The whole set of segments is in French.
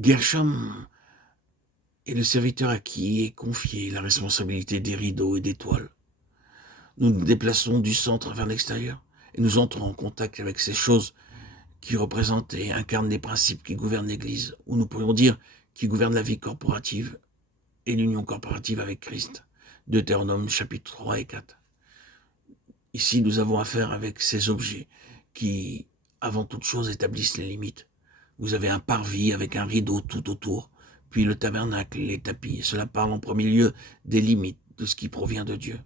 Gershom est le serviteur à qui est confiée la responsabilité des rideaux et des toiles. Nous nous déplaçons du centre vers l'extérieur et nous entrons en contact avec ces choses qui représentent et incarnent les principes qui gouvernent l'Église, ou nous pourrions dire qui gouvernent la vie corporative et l'union corporative avec Christ. Deutéronome chapitre 3 et 4. Ici, nous avons affaire avec ces objets qui, avant toute chose, établissent les limites. Vous avez un parvis avec un rideau tout autour, puis le tabernacle, les tapis. Cela parle en premier lieu des limites, de ce qui provient de Dieu.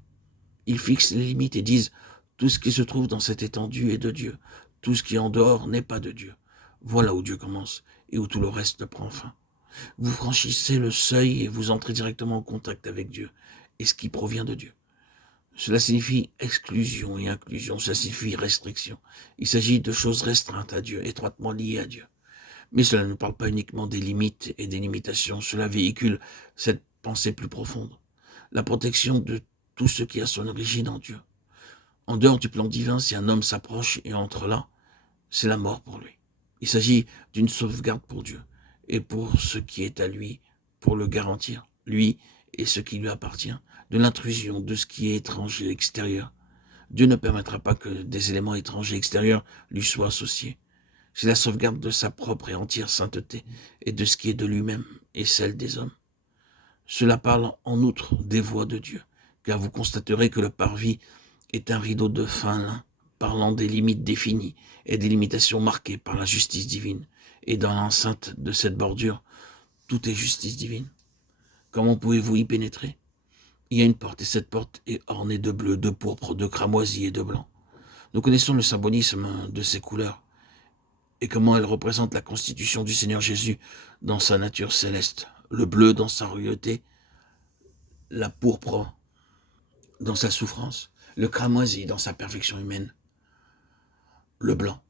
Ils fixent les limites et disent « Tout ce qui se trouve dans cette étendue est de Dieu. Tout ce qui est en dehors n'est pas de Dieu. » Voilà où Dieu commence et où tout le reste prend fin. Vous franchissez le seuil et vous entrez directement en contact avec Dieu et ce qui provient de Dieu. Cela signifie exclusion et inclusion, ça signifie restriction. Il s'agit de choses restreintes à Dieu, étroitement liées à Dieu. Mais cela ne parle pas uniquement des limites et des limitations, cela véhicule cette pensée plus profonde. La protection de tout ce qui a son origine en Dieu. En dehors du plan divin, si un homme s'approche et entre là, c'est la mort pour lui. Il s'agit d'une sauvegarde pour Dieu et pour ce qui est à lui, pour le garantir, lui et ce qui lui appartient, de l'intrusion de ce qui est étranger, extérieur. Dieu ne permettra pas que des éléments étrangers extérieurs lui soient associés. C'est la sauvegarde de sa propre et entière sainteté et de ce qui est de lui-même et celle des hommes. Cela parle en outre des voies de Dieu, car vous constaterez que le parvis est un rideau de fin lin, parlant des limites définies et des limitations marquées par la justice divine. Et dans l'enceinte de cette bordure, tout est justice divine. Comment pouvez-vous y pénétrer? Il y a une porte, et cette porte est ornée de bleu, de pourpre, de cramoisi et de blanc. Nous connaissons le symbolisme de ces couleurs, et comment elles représentent la constitution du Seigneur Jésus dans sa nature céleste. Le bleu dans sa royauté, la pourpre dans sa souffrance, le cramoisi dans sa perfection humaine, le blanc.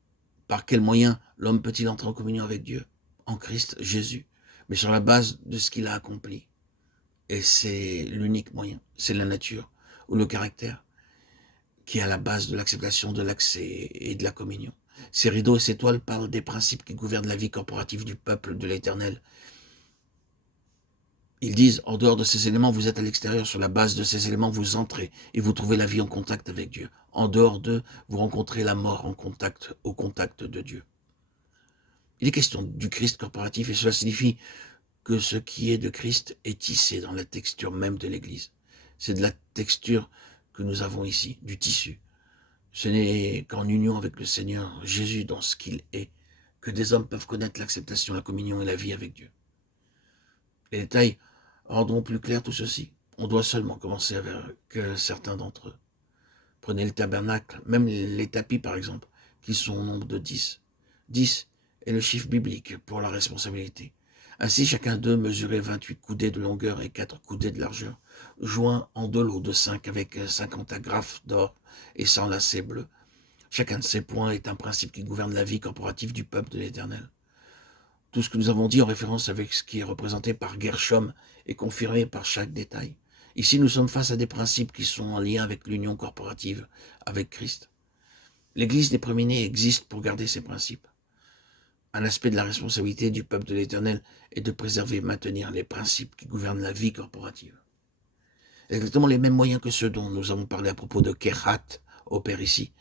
Par quel moyen l'homme peut-il entrer en communion avec Dieu? En Christ Jésus, mais sur la base de ce qu'il a accompli. Et c'est l'unique moyen, c'est la nature ou le caractère qui est à la base de l'acceptation de l'accès et de la communion. Ces rideaux et ces toiles parlent des principes qui gouvernent la vie corporative du peuple de l'Éternel. Ils disent, en dehors de ces éléments, vous êtes à l'extérieur. Sur la base de ces éléments, vous entrez et vous trouvez la vie en contact avec Dieu. En dehors d'eux, vous rencontrez la mort au contact de Dieu. Il est question du Christ corporatif et cela signifie que ce qui est de Christ est tissé dans la texture même de l'Église. C'est de la texture que nous avons ici, du tissu. Ce n'est qu'en union avec le Seigneur Jésus dans ce qu'il est, que des hommes peuvent connaître l'acceptation, la communion et la vie avec Dieu. Les détails rendront plus clair tout ceci. On doit seulement commencer avec certains d'entre eux. Prenez le tabernacle, même les tapis par exemple, qui sont au nombre de 10. 10 est le chiffre biblique pour la responsabilité. Ainsi, chacun d'eux mesurait 28 coudées de longueur et 4 coudées de largeur, joints en 2 lots de 5 avec 50 agrafes d'or et 100 lacets bleus. Chacun de ces points est un principe qui gouverne la vie corporative du peuple de l'Éternel. Tout ce que nous avons dit en référence avec ce qui est représenté par Gershom est confirmé par chaque détail. Ici, nous sommes face à des principes qui sont en lien avec l'union corporative avec Christ. L'Église des premiers-nés existe pour garder ces principes. Un aspect de la responsabilité du peuple de l'Éternel est de préserver et maintenir les principes qui gouvernent la vie corporative. Exactement les mêmes moyens que ceux dont nous avons parlé à propos de Kehat opèrent ici.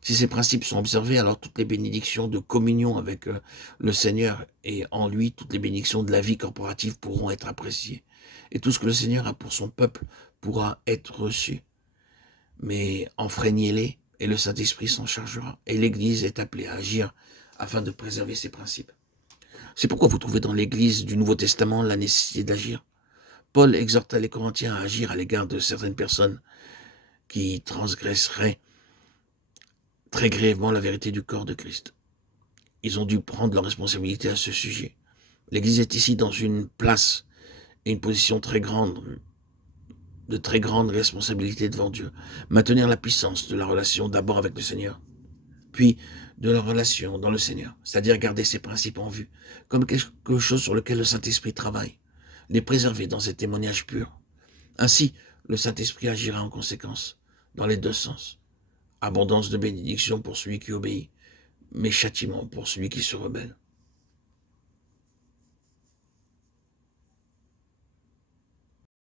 Si ces principes sont observés, alors toutes les bénédictions de communion avec le Seigneur et en lui, toutes les bénédictions de la vie corporative pourront être appréciées. Et tout ce que le Seigneur a pour son peuple pourra être reçu. Mais enfreignez-les et le Saint-Esprit s'en chargera. Et l'Église est appelée à agir afin de préserver ces principes. C'est pourquoi vous trouvez dans l'Église du Nouveau Testament la nécessité d'agir. Paul exhorta les Corinthiens à agir à l'égard de certaines personnes qui transgresseraient très grièvement la vérité du corps de Christ. Ils ont dû prendre leur responsabilité à ce sujet. L'Église est ici dans une place et une position très grande, de très grande responsabilité devant Dieu. Maintenir la puissance de la relation d'abord avec le Seigneur, puis de la relation dans le Seigneur, c'est-à-dire garder ses principes en vue, comme quelque chose sur lequel le Saint-Esprit travaille, les préserver dans ces témoignages purs. Ainsi, le Saint-Esprit agira en conséquence, dans les deux sens. Abondance de bénédiction pour celui qui obéit, mais châtiment pour celui qui se rebelle.